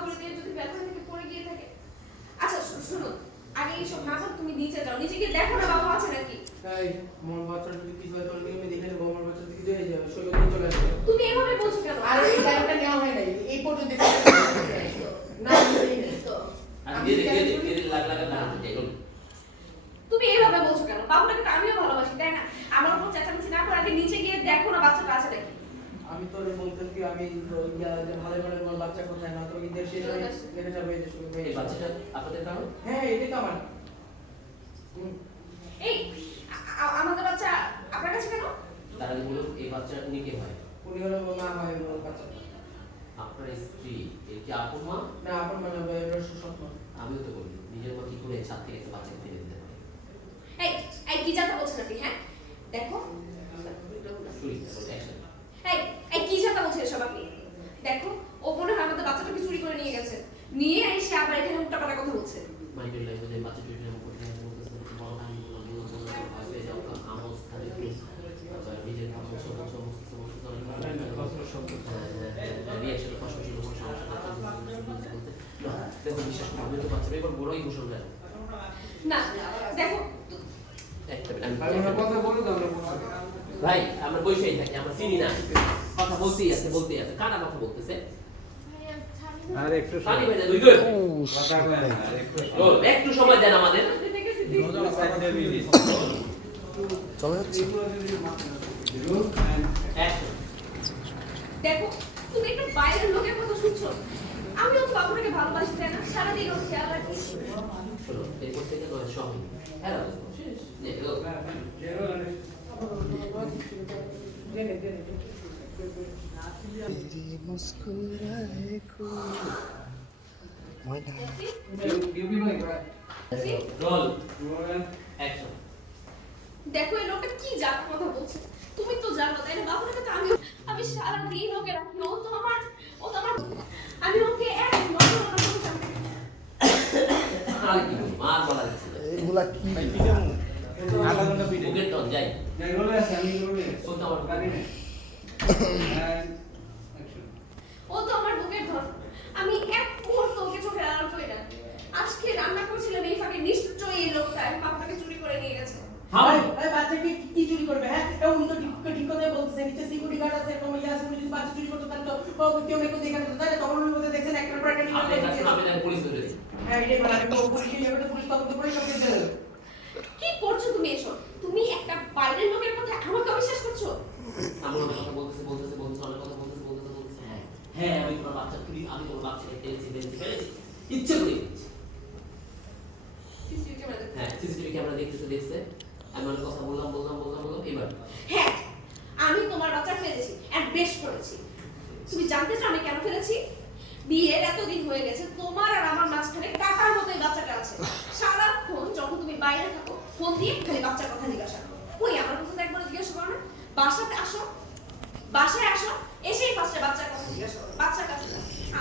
হামাগুড়ি দিয়ে যদি ব্যালকনি থেকে পড়ে গিয়ে থাকে। আচ্ছা শুনুন আগে এইসব না তুমি নিচে যাও। নিচে গিয়ে দেখো না বাবা আছে নাকি। তাই আমার বাচ্চাটা যদি কিছু হয় তাহলে আমি দেখে নেব আমার বাচ্চা যদি হয়ে যাবে সৈকত নিয়ে চলে আসবে। তুমি এভাবে বলছো কেন? আর এই নেওয়া হয় নাই এই পর্যন্ত না তুমি এভাবে বলছো কেন? বাবুটাকে তো আমিও ভালোবাসি তাই না? আমার উপর চেঁচামেচি না করে আগে নিচে গিয়ে দেখো না বাচ্চাটা আছে নাকি। আমি তো বলতেন কি আমি ইয়া যে ভালো ভালো আমার বাচ্চা কোথায় না তো ঈদের শেষ হয়ে দেখে যাবে এই যে এই বাচ্চাটা আপনাদের কারণ হ্যাঁ এটাই তো আমার। হুম। এই আমাদের বাচ্চা আপনার কাছে কেন? তার বলুন এই বাচ্চাটা উনি কে হয়? উনি হলো মা হয় আমার বাচ্চা আপনার স্ত্রী এর কি আপন মা? না আপন মানে স্বপ্ন আমিও তো বলি নিজের মতো কি করে ছাদ থেকে একটা বাচ্চাকে ফেলে দিতে পারে? এই এই কি জানতে বলছেন আপনি হ্যাঁ? দেখো। শুনি অ্যাকশন এই এই কি জানতে বলছেন এসব আপনি দেখো ও মনে হয় আমাদের বাচ্চাটাকে চুরি করে নিয়ে গেছে নিয়ে এসে আবার এখানে উল্টাপাল্টা কথা বলছে হয় না দেখো কথা বলে। ভাই আমরা বসেই থাকি আমরা চিনি না কথা বলতেই আছে বলতেই আছে। কারা কথা বলতেছে? আর একটু পানি দুই কথা কয় না, আর একটু রোল, একটু সময় দেন আমাদের। Action. দেখো তুমি একটু বাইরের লোকের কথা শুনছো। আমিও তো বাবুটাকে ভালোবাসি তাই না? সারাদিন ওর খেয়াল রাখি শোনো, এরপর থেকে নয় সব রাখো, শেষ। নে, দেখো এই লোকটা কি জাত কথা বলছে? তুমি তো জানো তাই না? বাবুটাকে তো আমিও আমি সারাদিন ওকে রাখি। ও তো আমার ও তো আমার আমি ওকে এক মনে মনে কিছু নেই। এগুলা কি? আধা ঘণ্টা পিঠে বুকের টন, যাই। রোলে আছে আমি রোলে শোনতে আমার গাড়ি নেই। ও তো আমার বুকের ধর আমি এক মুহূর্ত ওকে চোখের আড়াল করি না। আজকে রান্না করছিলাম এই ফাঁকে নিশ্চয়ই এই লোকটা বাবুটাকে চুরি করে নিয়ে গেছে। হাওয়াই। ভাই, ভাই, কি চুরি করবে হ্যাঁ? এ, উনি তো ঠিক ঠিক কথাই বলতেছে নিচে সিকিউরিটি গার্ড আছে এরকম ইয়ে আছে যদি বাচ্চা চুরি করতো তাহলে তো ও, কেউ না কেউ দেখে ফেলতো, তাই তখন উনি বলতে দেখছেন একটার পর একটা নিয়ে হ্যাঁ এটাই বলা পুলিশ পুলিশ তদন্ত করে সব কিছু জানে। কি করছ তুমি এসব তুমি একটা বাইরের লোকের কথা আমাকে অবিশ্বাস করছ হ্যাঁ, আমি তোমার বাচ্চা ফেলেছি। বেশ করেছি। তুমি জানতে চাও আমি কেন ফেলেছি? বিয়ের এতদিন হয়ে গেছে তোমার আর আমার মাঝখানে কাকার মতোই বাচ্চাটা আছে। সারাক্ষণ যখন তুমি বাইরে থাকো ফোন দিয়ে খালি বাচ্চার কথা জিজ্ঞাসা করো। ওই আমার কথা একবার জিজ্ঞাসা করো না? বাসাতে আসো বাসায় আসো এসেই ফার্স্টে বাচ্চার কথা জিজ্ঞাসা করো। বাচ্চার কাছে।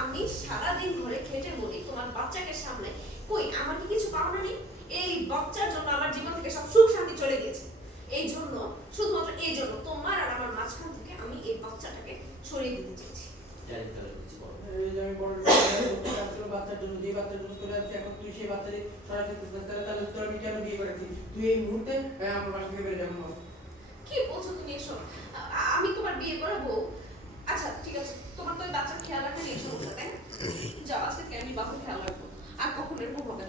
আমি সারাদিন ধরে খেটে বলি তোমার বাচ্চাকে সামনে কই আমার কি কিছু পাওনা নেই? এই বাচ্চার জন্য আমার জীবন থেকে সব সুখ শান্তি চলে গিয়েছে। এই জন্য শুধুমাত্র এই জন্য তোমার আর আমার মাঝখান থেকে আমি এই বাচ্চাটাকে সরিয়ে দিতে চেয়েছি কিছু বড় বাচ্চার জন্য যে বাচ্চার জন্য চলে যাচ্ছে এখন তুই সেই বাচ্চাকে সরাসরি তাহলে তাহলে তোর আমি কেন বিয়ে করেছি তুই এই মুহূর্তে আমার বাসা থেকে বেরিয়ে যাব না। কি বলছো তুমি এসব আ- আমি তোমার বিয়ে করাবো আচ্ছা ঠিক আছে তোমার তো ওই বাচ্চার খেয়াল রাখা নিয়ে সমস্যা তাই না যাও আজকে থেকে আমি বাবুর খেয়াল রাখব আর কখনো এরকম হবে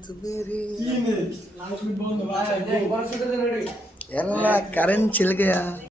ಎಲ್ಲ ಕರೆಂಟ್ ಚಿಲ್ಗೆಯ